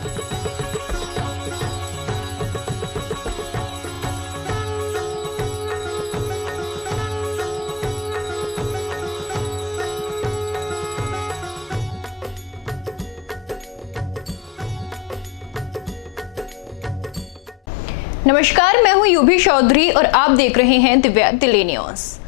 नमस्कार, मैं हूं यूभी चौधरी और आप देख रहे हैं दिव्या दिल्ली न्यूज।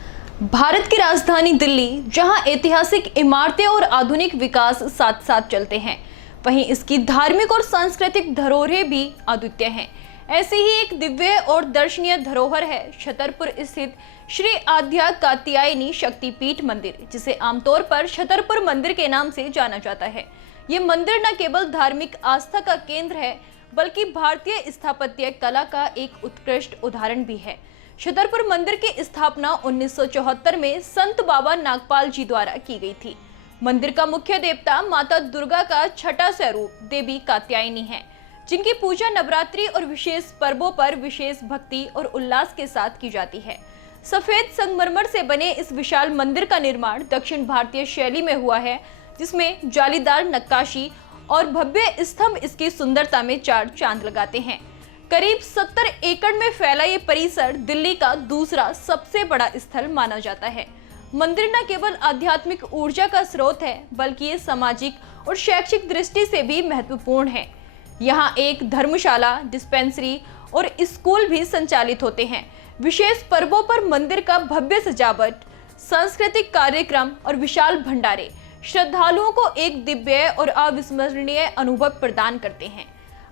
भारत की राजधानी दिल्ली, जहां ऐतिहासिक इमारतें और आधुनिक विकास साथ साथ चलते हैं, वहीं इसकी धार्मिक और सांस्कृतिक धरोहरें भी अद्वितीय हैं। ऐसी ही एक दिव्य और दर्शनीय धरोहर है छतरपुर स्थित श्री आद्या कात्यायनी शक्तिपीठ मंदिर, जिसे आमतौर पर छतरपुर मंदिर के नाम से जाना जाता है। ये मंदिर न केवल धार्मिक आस्था का केंद्र है, बल्कि भारतीय स्थापत्य कला का एक उत्कृष्ट उदाहरण भी है। छतरपुर मंदिर की स्थापना 1974 में संत बाबा नागपाल जी द्वारा की गई थी। मंदिर का मुख्य देवता माता दुर्गा का छठा स्वरूप देवी कात्यायनी है, जिनकी पूजा नवरात्रि और विशेष पर्वों पर विशेष भक्ति और उल्लास के साथ की जाती है। सफेद संगमरमर से बने इस विशाल मंदिर का निर्माण दक्षिण भारतीय शैली में हुआ है, जिसमें जालीदार नक्काशी और भव्य स्तंभ इसकी सुंदरता में चार चांद लगाते हैं। करीब 70 एकड़ में फैला ये परिसर दिल्ली का दूसरा सबसे बड़ा स्थल माना जाता है। मंदिर न केवल आध्यात्मिक ऊर्जा का स्रोत है, बल्कि ये सामाजिक और शैक्षिक दृष्टि से भी महत्वपूर्ण है। यहाँ एक धर्मशाला, डिस्पेंसरी और स्कूल भी संचालित होते हैं। विशेष पर्वों पर मंदिर का भव्य सजावट, सांस्कृतिक कार्यक्रम और विशाल भंडारे श्रद्धालुओं को एक दिव्य और अविस्मरणीय अनुभव प्रदान करते हैं।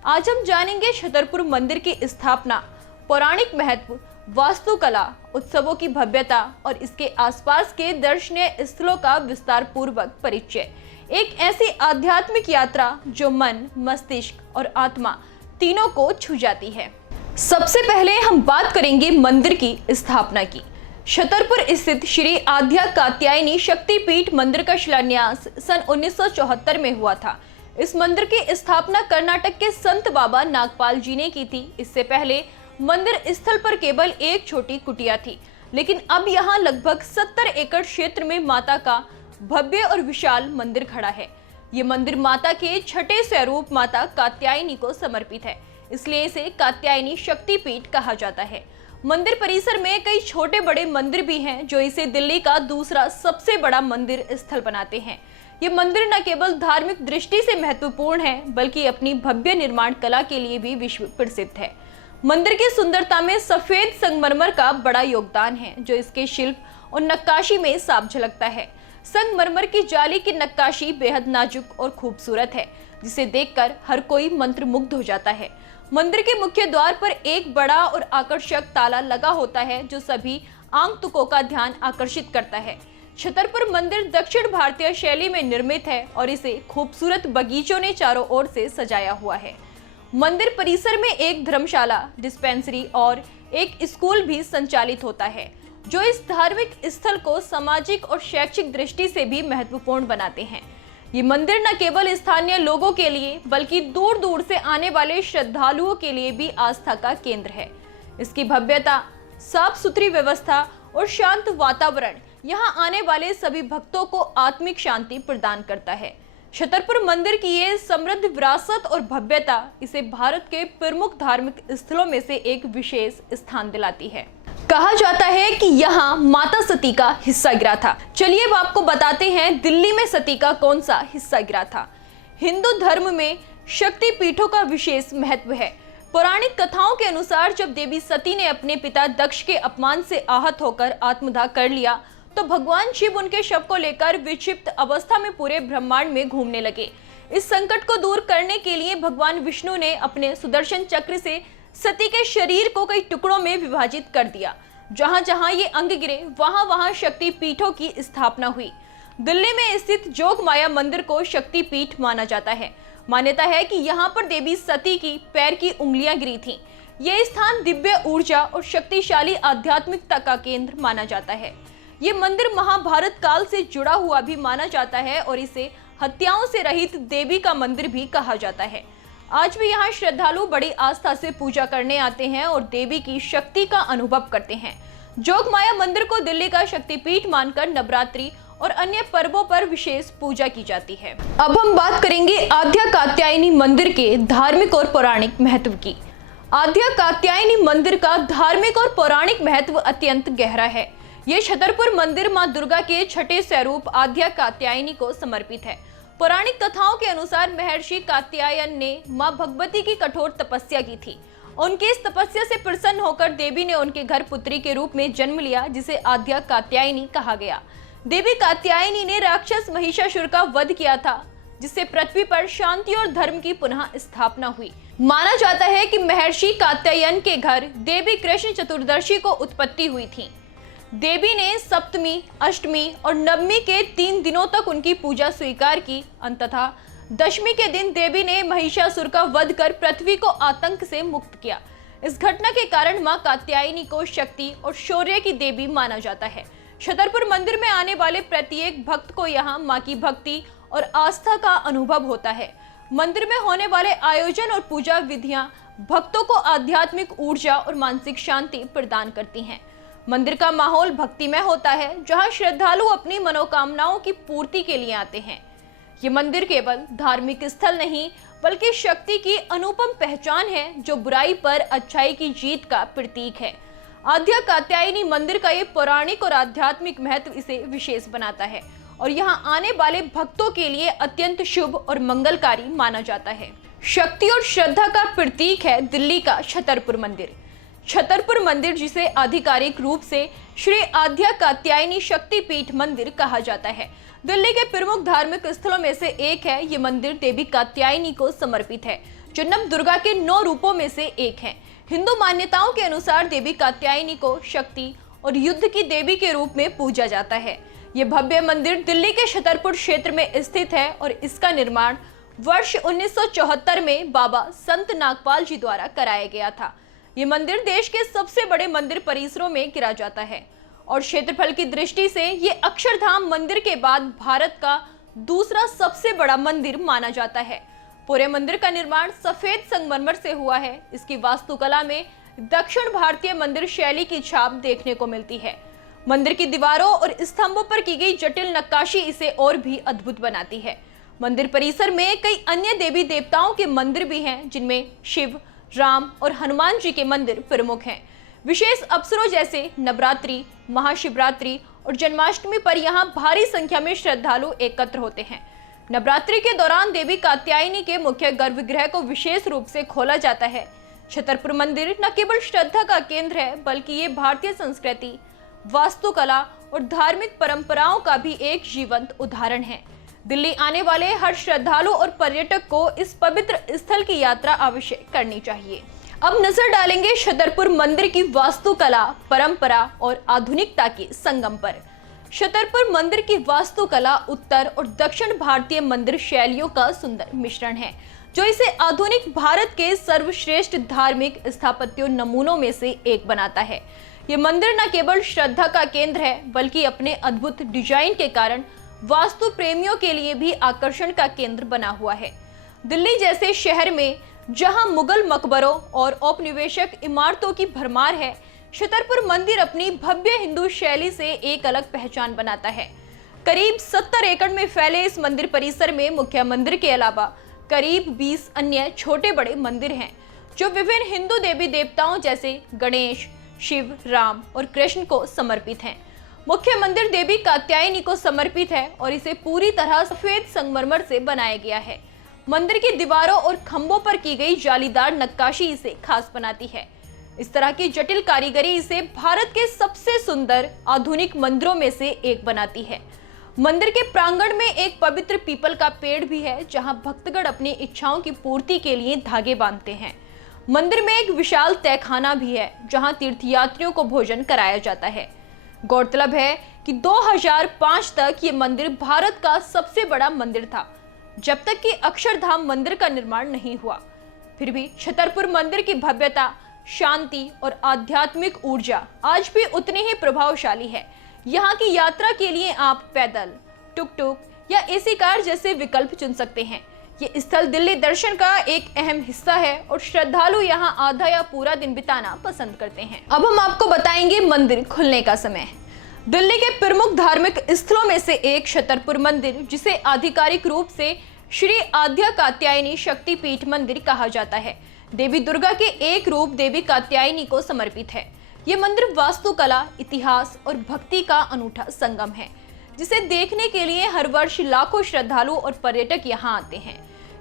आज हम जानेंगे छतरपुर मंदिर की स्थापना, पौराणिक महत्व, वास्तुकला, उत्सवों की भव्यता और इसके आसपास के दर्शनीय स्थलों का विस्तार पूर्वक परिचय। एक ऐसी आध्यात्मिक यात्रा जो मन, मस्तिष्क और आत्मा तीनों को छू जाती है। सबसे पहले हम बात करेंगे मंदिर की स्थापना की। छतरपुर स्थित श्री आद्या कात्यायनी शक्तिपीठ मंदिर का शिलान्यास सन 1974 में हुआ था। इस मंदिर की स्थापना कर्नाटक के संत बाबा नागपाल जी ने की थी। इससे पहले मंदिर स्थल पर केवल एक छोटी कुटिया थी, लेकिन अब यहाँ लगभग 70 एकड़ क्षेत्र में माता का भव्य और विशाल मंदिर खड़ा है। ये मंदिर माता के छठे स्वरूप माता कात्यायनी को समर्पित है, इसलिए इसे कात्यायनी शक्तिपीठ कहा जाता है। मंदिर परिसर में कई छोटे बड़े मंदिर भी हैं, जो इसे दिल्ली का दूसरा सबसे बड़ा मंदिर स्थल बनाते हैं। ये मंदिर न केवल धार्मिक दृष्टि से महत्वपूर्ण है, बल्कि अपनी भव्य निर्माण कला के लिए भी विश्व प्रसिद्ध है। मंदिर की सुंदरता में सफेद संगमरमर का बड़ा योगदान है, जो इसके शिल्प और नक्काशी में साफ झलकता है। संगमरमर की जाली की नक्काशी बेहद नाजुक और खूबसूरत है, जिसे देखकर हर कोई मंत्रमुग्ध हो जाता है। मंदिर के मुख्य द्वार पर एक बड़ा और आकर्षक ताला लगा होता है, जो सभी आगंतुकों का ध्यान आकर्षित करता है। छतरपुर मंदिर दक्षिण भारतीय शैली में निर्मित है और इसे खूबसूरत बगीचों ने चारों ओर से सजाया हुआ है। मंदिर परिसर में एक धर्मशाला, डिस्पेंसरी और एक स्कूल भी संचालित होता है, जो इस धार्मिक स्थल को सामाजिक और शैक्षिक दृष्टि से भी महत्वपूर्ण बनाते हैं। ये मंदिर न केवल स्थानीय लोगों के लिए, बल्कि दूर दूर से आने वाले श्रद्धालुओं के लिए भी आस्था का केंद्र है। इसकी भव्यता, साफ सुथरी व्यवस्था और शांत वातावरण यहाँ आने वाले सभी भक्तों को आत्मिक शांति प्रदान करता है। छतरपुर मंदिर की ये समृद्ध विरासत और भव्यता इसे भारत के प्रमुख धार्मिक स्थलों में से एक विशेष स्थान दिलाती है। कहा जाता है कि यहाँ माता सती का हिस्सा गिरा था। चलिए अब आपको बताते हैं दिल्ली में सती का कौन सा हिस्सा गिरा था। हिंदू धर्म में शक्ति पीठों का विशेष महत्व है। पौराणिक कथाओं के अनुसार जब देवी सती ने अपने पिता दक्ष के अपमान से आहत होकर आत्मदाह कर लिया, तो भगवान शिव उनके शव को लेकर विक्षिप्त अवस्था में पूरे ब्रह्मांड में घूमने लगे। इस संकट को दूर करने के लिए भगवान विष्णु ने अपने सुदर्शन चक्र से सती के शरीर को कई टुकड़ों में विभाजित कर दिया। जहां जहां ये अंग गिरे, वहां वहां शक्ति पीठों की स्थापना हुई। दिल्ली में स्थित जोगमाया मंदिर को शक्ति पीठ माना जाता है। मान्यता है कि यहाँ पर देवी सती की पैर की उंगलियां गिरी थीं। यह स्थान दिव्य ऊर्जा और शक्तिशाली आध्यात्मिकता का केंद्र माना जाता है। ये मंदिर महाभारत काल से जुड़ा हुआ भी माना जाता है और इसे हत्याओं से रहित देवी का मंदिर भी कहा जाता है। आज भी यहाँ श्रद्धालु बड़ी आस्था से पूजा करने आते हैं और देवी की शक्ति का अनुभव करते हैं। जोगमाया मंदिर को दिल्ली का शक्तिपीठ मानकर नवरात्रि और अन्य पर्वों पर विशेष पूजा की जाती है। अब हम बात करेंगे आद्या कात्यायनी मंदिर के धार्मिक और पौराणिक महत्व की। आद्या कात्यायनी मंदिर का धार्मिक और पौराणिक महत्व अत्यंत गहरा है। ये छतरपुर मंदिर मां दुर्गा के छठे स्वरूप आद्या कात्यायनी को समर्पित है। पौराणिक कथाओं के अनुसार महर्षि कात्यायन ने मां भगवती की कठोर तपस्या की थी। उनकी इस तपस्या से प्रसन्न होकर देवी ने उनके घर पुत्री के रूप में जन्म लिया, जिसे आद्या कात्यायनी कहा गया। देवी कात्यायनी ने राक्षस महिषासुर का वध किया था, जिससे पृथ्वी पर शांति और धर्म की पुनः स्थापना हुई। माना जाता है कि महर्षि कात्यायन के घर देवी कृष्ण चतुर्दशी को उत्पत्ति हुई थी। देवी ने सप्तमी, अष्टमी और नवमी के 3 दिनों तक उनकी पूजा स्वीकार की। अंततः दशमी के दिन देवी ने महिषासुर का वध कर पृथ्वी को आतंक से मुक्त किया। इस घटना के कारण मां कात्यायनी को शक्ति और शौर्य की देवी माना जाता है। छतरपुर मंदिर में आने वाले प्रत्येक भक्त को यहां मां की भक्ति और आस्था का अनुभव होता है। मंदिर में होने वाले आयोजन और पूजा विधियां भक्तों को आध्यात्मिक ऊर्जा और मानसिक शांति प्रदान करती हैं। मंदिर का माहौल भक्तिमय होता है, जहां श्रद्धालु अपनी मनोकामनाओं की पूर्ति के लिए आते हैं। ये मंदिर केवल धार्मिक स्थल नहीं, बल्कि शक्ति की अनुपम पहचान है, जो बुराई पर अच्छाई की जीत का प्रतीक है। आद्या कात्यायनी मंदिर का ये पौराणिक और आध्यात्मिक महत्व इसे विशेष बनाता है और यहाँ आने वाले भक्तों के लिए अत्यंत शुभ और मंगलकारी माना जाता है। शक्ति और श्रद्धा का प्रतीक है दिल्ली का छतरपुर मंदिर। छतरपुर मंदिर, जिसे आधिकारिक रूप से श्री आद्या कात्यायनी शक्तिपीठ मंदिर कहा जाता है, दिल्ली के प्रमुख धार्मिक स्थलों में से एक है। ये मंदिर देवी कात्यायनी को समर्पित है, जो नव दुर्गा के 9 रूपों में से एक है। हिंदू मान्यताओं के अनुसार देवी कात्यायनी को शक्ति और युद्ध की देवी के रूप में पूजा जाता है। ये भव्य मंदिर दिल्ली के छतरपुर क्षेत्र में स्थित है और इसका निर्माण वर्ष 1974 में बाबा संत नागपाल जी द्वारा कराया गया था। ये मंदिर देश के सबसे बड़े मंदिर परिसरों में गिना जाता है और क्षेत्रफल की दृष्टि से ये अक्षरधाम मंदिर के बाद भारत का दूसरा सबसे बड़ा मंदिर माना जाता है। पूरे मंदिर का निर्माण सफेद संगमरमर से हुआ है। इसकी वास्तुकला में दक्षिण भारतीय मंदिर शैली की छाप देखने को मिलती है। मंदिर की दीवारों और स्तंभों पर की गई जटिल नक्काशी इसे और भी अद्भुत बनाती है। मंदिर परिसर में कई अन्य देवी देवताओं के मंदिर भी हैं, जिनमें शिव, राम और हनुमान जी के मंदिर प्रमुख हैं। विशेष अवसरों जैसे नवरात्रि, महाशिवरात्रि और जन्माष्टमी पर यहाँ भारी संख्या में श्रद्धालु एकत्र होते हैं। नवरात्रि के दौरान देवी कात्यायनी के मुख्य गर्भगृह को विशेष रूप से खोला जाता है। छतरपुर मंदिर न केवल श्रद्धा का केंद्र है, बल्कि ये भारतीय संस्कृति, वास्तुकला और धार्मिक परंपराओं का भी एक जीवंत उदाहरण है। दिल्ली आने वाले हर श्रद्धालु और पर्यटक को इस पवित्र स्थल की यात्रा अवश्य करनी चाहिए। अब नजर डालेंगे छतरपुर मंदिर की वास्तुकला, परंपरा और आधुनिकता के संगम पर। छतरपुर मंदिर की वास्तुकला उत्तर और दक्षिण भारतीय मंदिर शैलियों का सुंदर मिश्रण है, जो इसे आधुनिक भारत के सर्वश्रेष्ठ धार्मिक स्थापत्य नमूनों में से एक बनाता है। ये मंदिर न केवल श्रद्धा का केंद्र है, बल्कि अपने अद्भुत डिजाइन के कारण वास्तु प्रेमियों के लिए भी आकर्षण का केंद्र बना हुआ है। दिल्ली जैसे शहर में जहां मुगल मकबरों और औपनिवेशिक इमारतों की भरमार है, छतरपुर मंदिर अपनी भव्य हिंदू शैली से एक अलग पहचान बनाता है। करीब 70 एकड़ में फैले इस मंदिर परिसर में मुख्य मंदिर के अलावा करीब 20 अन्य छोटे बड़े मंदिर हैं, जो विभिन्न हिंदू देवी देवताओं जैसे गणेश, शिव, राम और कृष्ण को समर्पित हैं। मुख्य मंदिर देवी कात्यायनी को समर्पित है और इसे पूरी तरह सफेद संगमरमर से बनाया गया है। मंदिर की दीवारों और खंभों पर की गई जालीदार नक्काशी इसे खास बनाती है। इस तरह की जटिल कारीगरी इसे भारत के सबसे सुंदर आधुनिक मंदिरों में से एक बनाती है। मंदिर के प्रांगण में एक पवित्र पीपल का पेड़ भी है, जहां भक्तगण अपनी इच्छाओं की पूर्ति के लिए धागे बांधते हैं। मंदिर में एक विशाल तहखाना भी है, जहां तीर्थयात्रियों को भोजन कराया जाता है। गौरतलब है कि 2005 तक ये मंदिर भारत का सबसे बड़ा मंदिर था, जब तक कि अक्षरधाम मंदिर का निर्माण नहीं हुआ। फिर भी छतरपुर मंदिर की भव्यता, शांति और आध्यात्मिक ऊर्जा आज भी उतनी ही प्रभावशाली है। यहाँ की यात्रा के लिए आप पैदल, टुक टुक या एसी कार जैसे विकल्प चुन सकते हैं। ये स्थल दिल्ली दर्शन का एक अहम हिस्सा है और श्रद्धालु यहाँ आधा या पूरा दिन बिताना पसंद करते हैं। अब हम आपको बताएंगे मंदिर खुलने का समय। दिल्ली के प्रमुख धार्मिक स्थलों में से एक छतरपुर मंदिर, जिसे आधिकारिक रूप से श्री आद्या कात्यायनी शक्तिपीठ मंदिर कहा जाता है, देवी दुर्गा के एक रूप देवी कात्यायनी को समर्पित है। ये मंदिर वास्तुकला, इतिहास और भक्ति का अनूठा संगम है, जिसे देखने के लिए हर वर्ष लाखों श्रद्धालु और पर्यटक यहाँ आते हैं।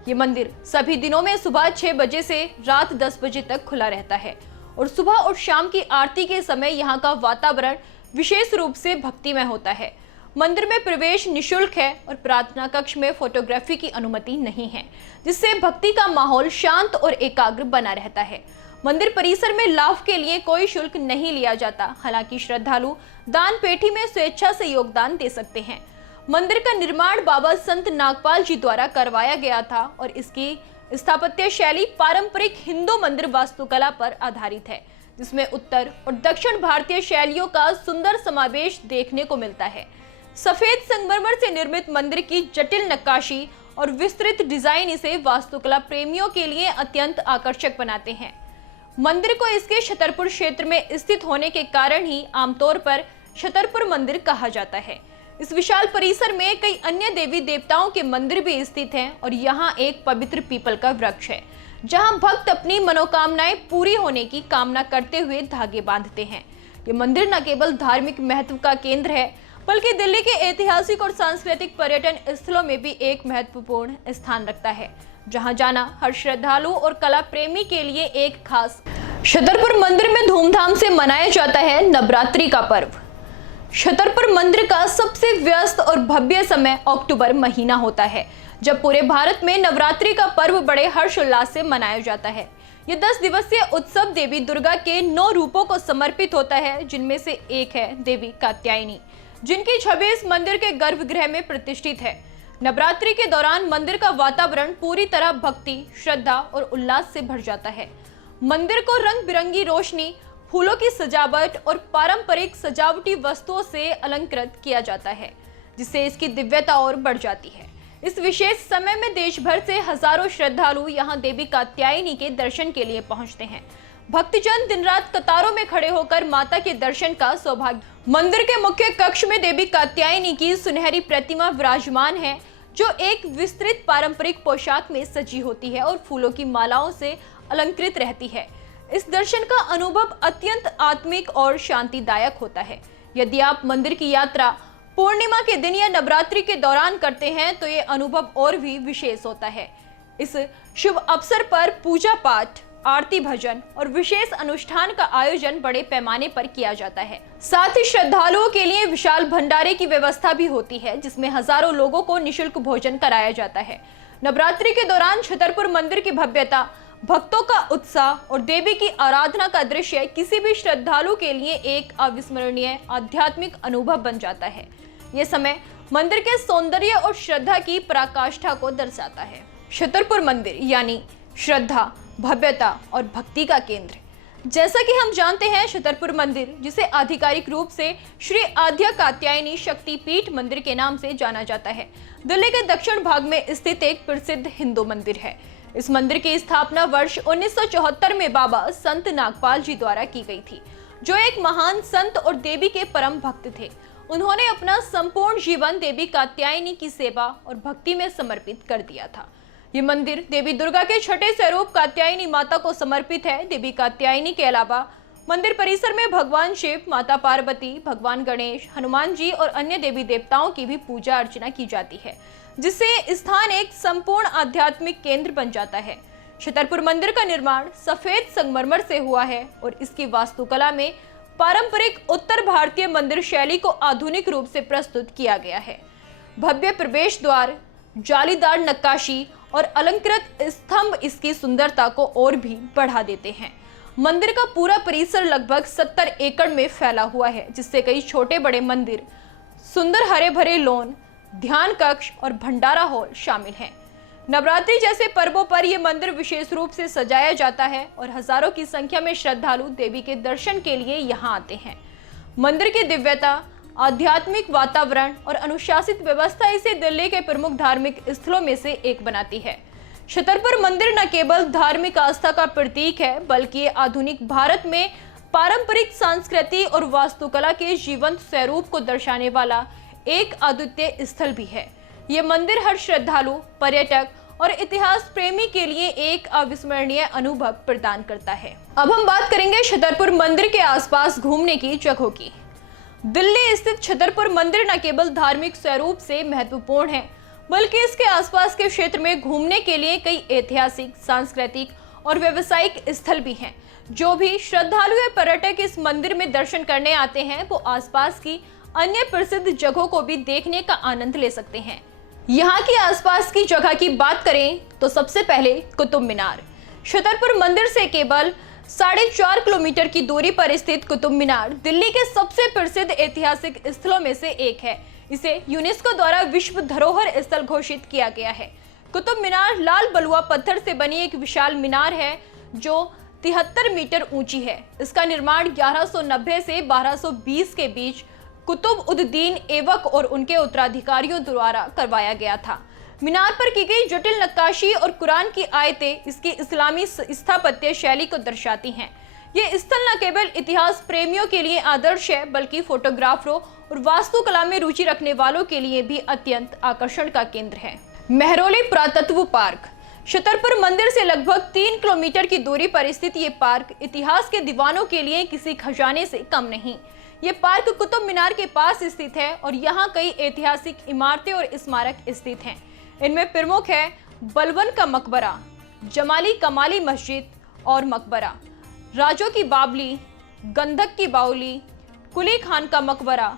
ये मंदिर सभी दिनों में सुबह 6 बजे से रात 10 बजे तक खुला रहता है और सुबह और शाम की आरती के समय यहाँ का वातावरण विशेष रूप से भक्तिमय होता है। मंदिर में प्रवेश निशुल्क है और प्रार्थना कक्ष में फोटोग्राफी की अनुमति नहीं है, जिससे भक्ति का माहौल शांत और एकाग्र बना रहता है। मंदिर परिसर में लाभ के लिए कोई शुल्क नहीं लिया जाता, हालांकि श्रद्धालु दान पेटी में स्वेच्छा से योगदान दे सकते हैं। मंदिर का निर्माण बाबा संत नागपाल जी द्वारा करवाया गया था और इसकी स्थापत्य शैली पारंपरिक हिंदू मंदिर वास्तुकला पर आधारित है, जिसमें उत्तर और दक्षिण भारतीय शैलियों का सुंदर समावेश देखने को मिलता है। सफेद संगमरमर से निर्मित मंदिर की जटिल नक्काशी और विस्तृत डिजाइन इसे वास्तुकला प्रेमियों के लिए अत्यंत आकर्षक बनाते हैं। मंदिर को इसके छतरपुर क्षेत्र में स्थित होने के कारण ही आमतौर पर छतरपुर मंदिर कहा जाता है। इस विशाल परिसर में कई अन्य देवी देवताओं के मंदिर भी स्थित हैं और यहाँ एक पवित्र पीपल का वृक्ष है, जहाँ भक्त अपनी मनोकामनाएं पूरी होने की कामना करते हुए धागे बांधते हैं। ये मंदिर न केवल धार्मिक महत्व का केंद्र है, बल्कि दिल्ली के ऐतिहासिक और सांस्कृतिक पर्यटन स्थलों में भी एक महत्वपूर्ण स्थान रखता है, जहां जाना हर श्रद्धालु और कला प्रेमी के लिए एक खास। छतरपुर मंदिर में धूमधाम से मनाया जाता है नवरात्रि का पर्व। छतरपुर मंदिर का सबसे व्यस्त और भव्य समय अक्टूबर महीना होता है, जब पूरे भारत में नवरात्रि का पर्व बड़े हर्षोल्लास से मनाया जाता है। ये 10 दिवसीय उत्सव देवी दुर्गा के 9 रूपों को समर्पित होता है, जिनमें से एक है देवी कात्यायनी, जिनकी छवि इस मंदिर के गर्भगृह में प्रतिष्ठित है। नवरात्रि के दौरान मंदिर का वातावरण पूरी तरह भक्ति, श्रद्धा और उल्लास से भर जाता है। मंदिर को रंग बिरंगी रोशनी, फूलों की सजावट और पारंपरिक सजावटी वस्तुओं से अलंकृत किया जाता है, जिससे इसकी दिव्यता और बढ़ जाती है। इस विशेष समय में देश भर से हजारों श्रद्धालु यहाँ देवी कात्यायनी के दर्शन के लिए पहुँचते हैं। भक्तजन दिन रात कतारों में खड़े होकर माता के दर्शन का सौभाग्य। मंदिर के मुख्य कक्ष में देवी कात्यायनी की सुनहरी प्रतिमा विराजमान है, जो एक विस्तृत पारंपरिक पोशाक में सजी होती है और फूलों की मालाओं से अलंकृत रहती है। इस दर्शन का अनुभव अत्यंत आत्मिक और शांतिदायक होता है। यदि आप मंदिर की यात्रा पूर्णिमा के दिन या नवरात्रि के दौरान करते हैं, तो ये अनुभव और भी विशेष होता है। इस शुभ अवसर पर पूजा पाठ, आरती, भजन और विशेष अनुष्ठान का आयोजन बड़े पैमाने पर किया जाता है। साथ ही श्रद्धालुओं के लिए विशाल भंडारे की व्यवस्था भी होती है, जिसमें हजारों लोगों को निशुल्क भोजन कराया जाता है। नवरात्रि के दौरान छतरपुर मंदिर की भव्यता, भक्तों का उत्साह और देवी की आराधना का दृश्य किसी भी श्रद्धालु के लिए एक अविस्मरणीय आध्यात्मिक अनुभव बन जाता है। ये समय मंदिर के सौंदर्य और श्रद्धा की पराकाष्ठा को दर्शाता है। छतरपुर मंदिर यानी श्रद्धा, भव्यता और भक्ति का केंद्र। जैसा कि हम जानते हैं, छतरपुर मंदिर, जिसे आधिकारिक रूप से श्री आद्या कात्यायनी शक्तिपीठ मंदिर के नाम से जाना जाता है, दिल्ली के दक्षिण भाग में स्थित एक प्रसिद्ध हिंदू मंदिर है। इस मंदिर की स्थापना वर्ष 1974 में बाबा संत नागपाल जी द्वारा की गई थी, जो एक महान संत और देवी के परम भक्त थे। उन्होंने अपना संपूर्ण जीवन देवी कात्यायनी की सेवा और भक्ति में समर्पित कर दिया था। ये मंदिर देवी दुर्गा के छठे स्वरूप कात्यायनी माता को समर्पित है। देवी कात्यायनी के अलावा मंदिर परिसर में भगवान शिव, माता पार्वती, भगवान गणेश, हनुमान जी और अन्य देवी देवताओं की भी पूजा अर्चना की जाती है, जिससे स्थान एक संपूर्ण आध्यात्मिक केंद्र बन जाता है। छतरपुर मंदिर का निर्माण सफेद संगमरमर से हुआ है और इसकी वास्तुकला में पारंपरिक उत्तर भारतीय मंदिर शैली को आधुनिक रूप से प्रस्तुत किया गया है। भव्य प्रवेश द्वार, जालीदार नक्काशी और अलंकृत स्तंभ इसकी सुंदरता को और भी बढ़ा देते हैं। मंदिर का पूरा परिसर लगभग 70 एकड़ में फैला हुआ है, जिससे कई छोटे बड़े मंदिर, सुंदर हरे भरे लॉन, ध्यान कक्ष और भंडारा हॉल शामिल हैं। नवरात्रि जैसे पर्वों पर यह मंदिर विशेष रूप से सजाया जाता है और हजारों की संख्या में श्रद्धालु देवी के दर्शन के लिए यहाँ आते हैं। मंदिर की दिव्यता, आध्यात्मिक वातावरण और अनुशासित व्यवस्था इसे दिल्ली के प्रमुख धार्मिक स्थलों में से एक बनाती है। छतरपुर मंदिर न केवल धार्मिक आस्था का प्रतीक है, बल्कि आधुनिक भारत में पारंपरिक संस्कृति और वास्तुकला के जीवंत स्वरूप को दर्शाने वाला एक अद्वितीय स्थल भी है। ये मंदिर हर श्रद्धालु, पर्यटक और इतिहास प्रेमी के लिए एक अविस्मरणीय अनुभव प्रदान करता है। अब हम बात करेंगे छतरपुर मंदिर के आसपास घूमने की जगहों की। दिल्ली स्थित छतरपुर मंदिर न केवल धार्मिक स्वरूप से महत्वपूर्ण है, बल्कि इसके आसपास के क्षेत्र में घूमने के लिए कई ऐतिहासिक, सांस्कृतिक और व्यावसायिक स्थल भी हैं। जो भी श्रद्धालु या पर्यटक इस मंदिर में दर्शन करने आते हैं, वो आसपास की अन्य प्रसिद्ध जगहों को भी देखने का आनंद ले सकते हैं। यहाँ की आसपास की जगह की बात करें तो सबसे पहले कुतुब मीनार। छतरपुर मंदिर से केवल 4.5 किलोमीटर की दूरी पर स्थित कुतुब मीनार दिल्ली के सबसे प्रसिद्ध ऐतिहासिक स्थलों में से एक है। इसे यूनेस्को द्वारा विश्व धरोहर स्थल घोषित किया गया है। कुतुब मीनार लाल बलुआ पत्थर से बनी एक विशाल मीनार है जो 73 मीटर ऊंची है। इसका निर्माण 1190 से 1220 के बीच कुतुब उद दीन ऐबक और उनके उत्तराधिकारियों द्वारा करवाया गया था। मीनार पर की गई जटिल नक्काशी और कुरान की आयतें इसकी इस्लामी स्थापत्य शैली को दर्शाती हैं। ये स्थल न केवल इतिहास प्रेमियों के लिए आदर्श है, बल्कि फोटोग्राफरों और वास्तुकला में रुचि रखने वालों के लिए भी अत्यंत आकर्षण का केंद्र है। महरौली पुरातत्व पार्क। छतरपुर मंदिर से लगभग 3 किलोमीटर की दूरी पर स्थित ये पार्क इतिहास के दीवानों के लिए किसी खजाने से कम नहीं। ये पार्क कुतुब मीनार के पास स्थित है और यहाँ कई ऐतिहासिक इमारतें और स्मारक स्थित हैं। इनमें प्रमुख है बलबन का मकबरा, जमाली कमाली मस्जिद और मकबरा, राजों की बावली, गंधक की बावली, कुली खान का मकबरा,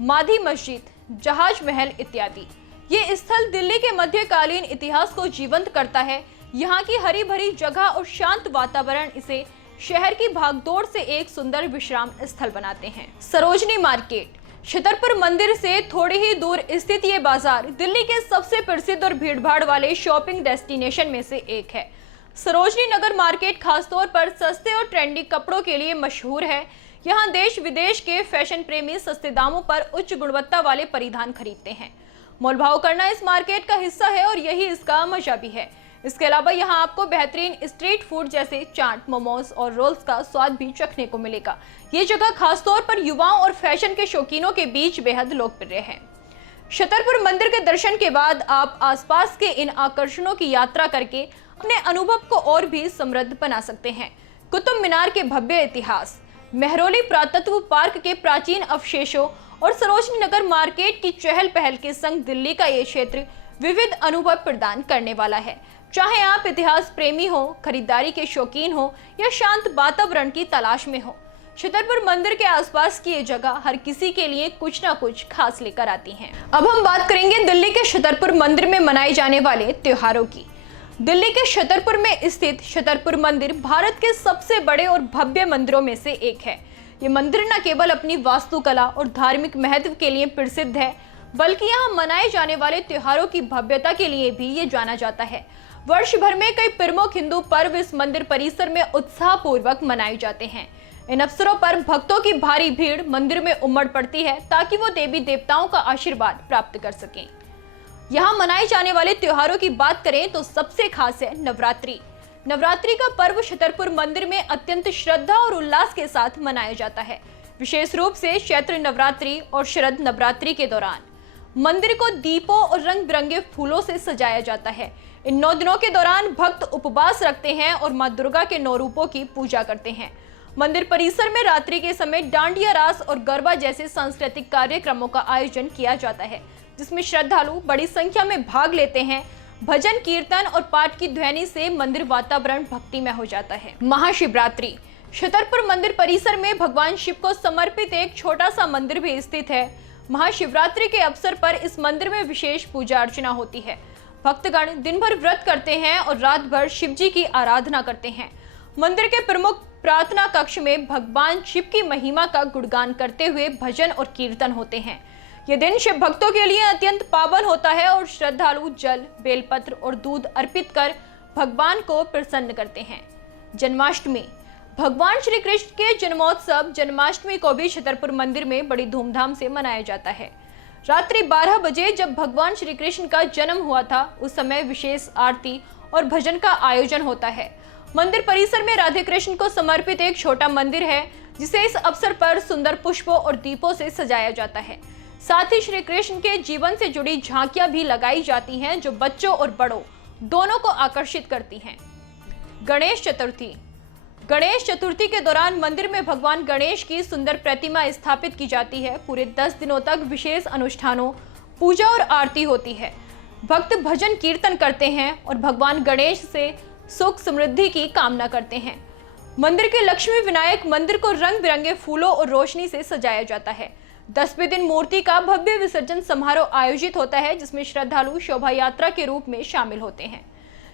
माधी मस्जिद, जहाज महल इत्यादि। ये स्थल दिल्ली के मध्यकालीन इतिहास को जीवंत करता है। यहाँ की हरी भरी जगह और शांत वातावरण इसे शहर की भागदौड़ से एक सुंदर विश्राम स्थल बनाते हैं। सरोजनी मार्केट। छतरपुर मंदिर से थोड़ी ही दूर स्थित ये बाजार दिल्ली के सबसे प्रसिद्ध और भीड़भाड़ वाले शॉपिंग डेस्टिनेशन में से एक है। सरोजनी नगर मार्केट खासतौर पर सस्ते और ट्रेंडी कपड़ों के लिए मशहूर है। यहाँ देश विदेश के फैशन प्रेमी सस्ते दामों पर उच्च गुणवत्ता वाले परिधान खरीदते हैं। मोलभाव करना इस मार्केट का हिस्सा है और यही इसका मजा भी है। इसके अलावा यहाँ आपको बेहतरीन स्ट्रीट फूड जैसे चाट, मोमोज और रोल्स का स्वाद भी चखने को मिलेगा। ये जगह खासतौर पर युवाओं और फैशन के शौकीनों के बीच बेहद लोकप्रिय है। छतरपुर मंदिर के दर्शन के बाद आप आसपास के इन आकर्षणों की यात्रा करके अपने अनुभव को और भी समृद्ध बना सकते हैं। कुतुब मीनार के भव्य इतिहास, महरौली पुरातत्व पार्क के प्राचीन अवशेषों और सरोजनी नगर मार्केट की चहल पहल के संग दिल्ली का ये क्षेत्र विविध अनुभव प्रदान करने वाला है। चाहे आप इतिहास प्रेमी हो, खरीदारी के शौकीन हो या शांत वातावरण की तलाश में हो, छतरपुर मंदिर के आसपास की ये जगह हर किसी के लिए कुछ ना कुछ खास लेकर आती हैं। अब हम बात करेंगे दिल्ली के छतरपुर मंदिर में मनाए जाने वाले त्योहारों की। दिल्ली के छतरपुर में स्थित छतरपुर मंदिर भारत के सबसे बड़े और भव्य मंदिरों में से एक है। ये मंदिर न केवल अपनी वास्तुकला और धार्मिक महत्व के लिए प्रसिद्ध है, बल्कि यहाँ मनाए जाने वाले त्योहारों की भव्यता के लिए भी ये जाना जाता है। वर्ष भर में कई प्रमुख हिंदू पर्व इस मंदिर परिसर में उत्साहपूर्वक मनाए जाते हैं। इन अवसरों पर भक्तों की भारी भीड़ मंदिर में उमड़ पड़ती है ताकि वो देवी देवताओं का आशीर्वाद प्राप्त कर सकें। यहाँ मनाए जाने वाले त्योहारों की बात करें तो सबसे खास है नवरात्रि। नवरात्रि का पर्व छतरपुर मंदिर में अत्यंत श्रद्धा और उल्लास के साथ मनाया जाता है। विशेष रूप से चैत्र नवरात्रि और शरद नवरात्रि के दौरान मंदिर को दीपों और रंग बिरंगे फूलों से सजाया जाता है। इन 9 दिनों के दौरान भक्त उपवास रखते हैं और मां दुर्गा के 9 रूपों की पूजा करते हैं। मंदिर परिसर में रात्रि के समय डांडिया रास और गरबा जैसे सांस्कृतिक कार्यक्रमों का आयोजन किया जाता है, जिसमें श्रद्धालु बड़ी संख्या में भाग लेते हैं। भजन, कीर्तन और पाठ की ध्वनि से मंदिर वातावरण भक्तिमय हो जाता है। महाशिवरात्रि। छतरपुर मंदिर परिसर में भगवान शिव को समर्पित एक छोटा सा मंदिर भी स्थित है। महाशिवरात्रि के अवसर पर इस मंदिर में विशेष पूजा अर्चना होती है। भक्तगण दिन भर व्रत करते हैं और रात भर शिव जी की आराधना करते हैं। मंदिर के प्रमुख प्रार्थना कक्ष में भगवान शिव की महिमा का गुणगान करते हुए भजन और कीर्तन होते हैं। ये दिन शिव भक्तों के लिए अत्यंत पावन होता है और श्रद्धालु जल, बेलपत्र और दूध अर्पित कर भगवान को प्रसन्न करते हैं। जन्माष्टमी। भगवान श्री कृष्ण के जन्मोत्सव जन्माष्टमी को भी छतरपुर मंदिर में बड़ी धूमधाम से मनाया जाता है। रात्रि 12 बजे जब भगवान श्री कृष्ण का जन्म हुआ था, उस समय विशेष आरती और भजन का आयोजन होता है। मंदिर परिसर में राधे कृष्ण को समर्पित एक छोटा मंदिर है जिसे इस अवसर पर सुंदर पुष्पों और दीपों से सजाया जाता है। साथ ही श्री कृष्ण के जीवन से जुड़ी झांकियां भी लगाई जाती हैं, जो बच्चों और बड़ों दोनों को आकर्षित करती हैं। गणेश चतुर्थी। गणेश चतुर्थी के दौरान मंदिर में भगवान गणेश की सुंदर प्रतिमा स्थापित की जाती है। पूरे 10 दिनों तक विशेष अनुष्ठानों, पूजा और आरती होती है। भक्त भजन कीर्तन करते हैं और भगवान गणेश से सुख समृद्धि की कामना करते हैं। मंदिर के लक्ष्मी विनायक मंदिर को रंग बिरंगे फूलों और रोशनी से सजाया जाता है। 10वें दिन मूर्ति का भव्य विसर्जन समारोह आयोजित होता है, जिसमें श्रद्धालु शोभा यात्रा के रूप में शामिल होते हैं।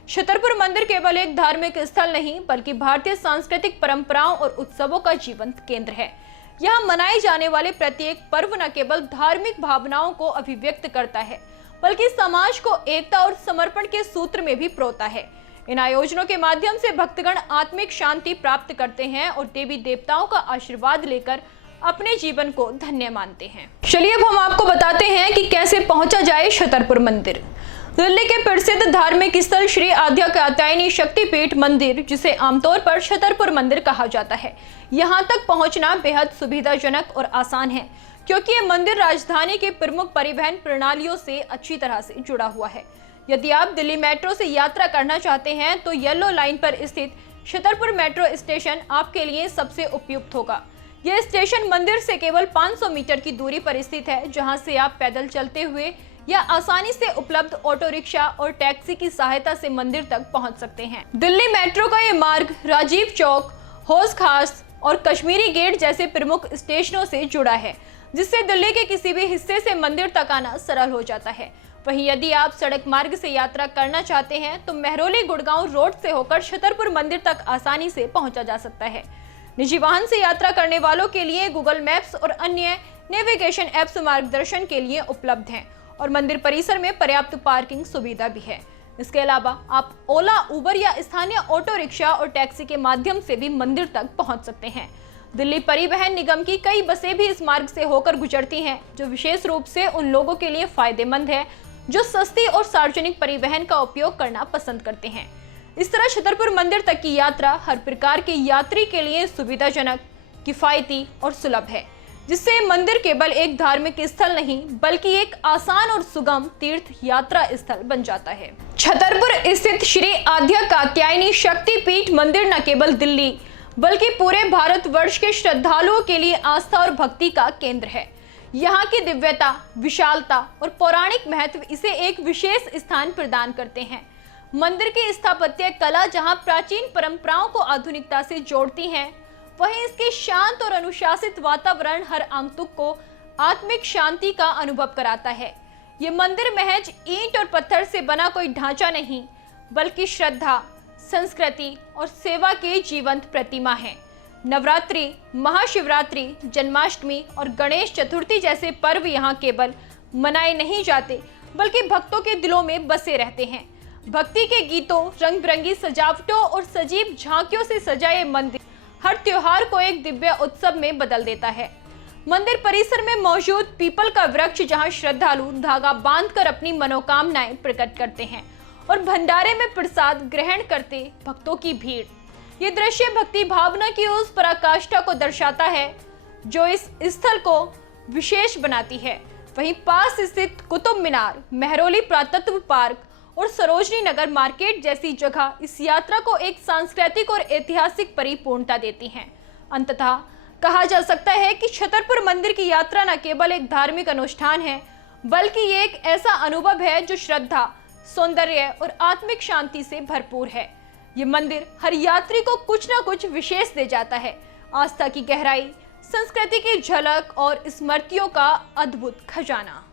छतरपुर मंदिर केवल एक धार्मिक स्थल नहीं, बल्कि भारतीय सांस्कृतिक परंपराओं और उत्सवों का जीवंत केंद्र है। यहाँ मनाए जाने वाले प्रत्येक पर्व न केवल धार्मिक भावनाओं को अभिव्यक्त करता है, बल्कि समाज को एकता और समर्पण के सूत्र में भी पिरोता है। इन आयोजनों के माध्यम से भक्तगण आत्मिक शांति प्राप्त करते हैं और देवी देवताओं का आशीर्वाद लेकर अपने जीवन को धन्य मानते हैं। चलिए अब हम आपको बताते हैं कि कैसे पहुंचा जाए छतरपुर मंदिर। दिल्ली के प्रसिद्ध धार्मिक स्थल श्री आद्या कात्यायनी शक्तिपीठ मंदिर, जिसे आमतौर पर छतरपुर मंदिर कहा जाता है, यहाँ तक पहुंचना बेहद सुविधाजनक और आसान है, क्योंकि ये मंदिर राजधानी के प्रमुख परिवहन प्रणालियों से अच्छी तरह से जुड़ा हुआ है। यदि आप दिल्ली मेट्रो से यात्रा करना चाहते हैं तो येलो लाइन पर स्थित छतरपुर मेट्रो स्टेशन आपके लिए सबसे उपयुक्त होगा। यह स्टेशन मंदिर से केवल 500 मीटर की दूरी पर स्थित है, जहां से आप पैदल चलते हुए या आसानी से उपलब्ध ऑटो रिक्शा और टैक्सी की सहायता से मंदिर तक पहुंच सकते हैं। दिल्ली मेट्रो का ये मार्ग राजीव चौक, हौज खास और कश्मीरी गेट जैसे प्रमुख स्टेशनों से जुड़ा है, जिससे दिल्ली के किसी भी हिस्से से मंदिर तक आना सरल हो जाता है। वहीं यदि आप सड़क मार्ग से यात्रा करना चाहते हैं तो मेहरौली गुड़गांव रोड से होकर छतरपुर मंदिर तक आसानी से पहुंचा जा सकता है। निजी वाहन से यात्रा करने वालों के लिए गूगल मैप्स और अन्य नेविगेशन ऐप्स मार्गदर्शन के लिए उपलब्ध हैं और मंदिर परिसर में पर्याप्त पार्किंग सुविधा भी है। इसके अलावा आप ओला, उबर या स्थानीय ऑटो रिक्शा और टैक्सी के माध्यम से भी मंदिर तक पहुंच सकते हैं। दिल्ली परिवहन निगम की कई बसें भी इस मार्ग से होकर गुजरती हैं, जो विशेष रूप से उन लोगों के लिए फायदेमंद है जो सस्ती और सार्वजनिक परिवहन का उपयोग करना पसंद करते हैं। इस तरह छतरपुर मंदिर तक की यात्रा हर प्रकार के यात्री के लिए सुविधाजनक, किफायती और सुलभ है, जिससे मंदिर केवल एक धार्मिक स्थल नहीं, बल्कि एक आसान और सुगम तीर्थ यात्रा स्थल बन जाता है। छतरपुर स्थित श्री आद्या कात्यायनी शक्तिपीठ मंदिर न केवल दिल्ली बल्कि पूरे भारतवर्ष के श्रद्धालुओं के लिए आस्था और भक्ति का केंद्र है। यहाँ की दिव्यता, विशालता और पौराणिक महत्व इसे एक विशेष स्थान प्रदान करते हैं। मंदिर की स्थापत्य कला जहाँ प्राचीन परंपराओं को आधुनिकता से जोड़ती है, वहीं इसके शांत और अनुशासित वातावरण हर आगंतुक को आत्मिक शांति का अनुभव कराता है। ये मंदिर महज ईंट और पत्थर से बना कोई ढांचा नहीं, बल्कि श्रद्धा, संस्कृति और सेवा के जीवंत प्रतिमा है। नवरात्रि, महाशिवरात्रि, जन्माष्टमी और गणेश चतुर्थी जैसे पर्व यहाँ केवल मनाए नहीं जाते, बल्कि भक्तों के दिलों में बसे रहते हैं। भक्ति के गीतों, रंग बिरंगी सजावटों और सजीव झांकियों से सजा ये मंदिर हर त्योहार को एक दिव्य उत्सव में बदल देता है। मंदिर परिसर में मौजूद पीपल का वृक्ष, जहाँ श्रद्धालु धागा बांधकर अपनी मनोकामनाएं प्रकट करते हैं और भंडारे में प्रसाद ग्रहण करते भक्तों की भीड़, ये दृश्य भक्ति भावना की उस पराकाष्ठा को दर्शाता है जो इस स्थल को विशेष बनाती है। वहीं पास स्थित कुतुब मीनार, मेहरौली पुरातत्व पार्क और सरोजनी नगर मार्केट जैसी जगह इस यात्रा को एक सांस्कृतिक और ऐतिहासिक परिपूर्णता देती हैं। अंततः कहा जा सकता है कि छतरपुर मंदिर की यात्रा न केवल एक धार्मिक अनुष्ठान है, बल्कि ये एक ऐसा अनुभव है जो श्रद्धा, सौंदर्य और आत्मिक शांति से भरपूर है। ये मंदिर हर यात्री को कुछ न कुछ विशेष दे जाता है। आस्था की गहराई, संस्कृति की झलक और स्मृतियों का अद्भुत खजाना।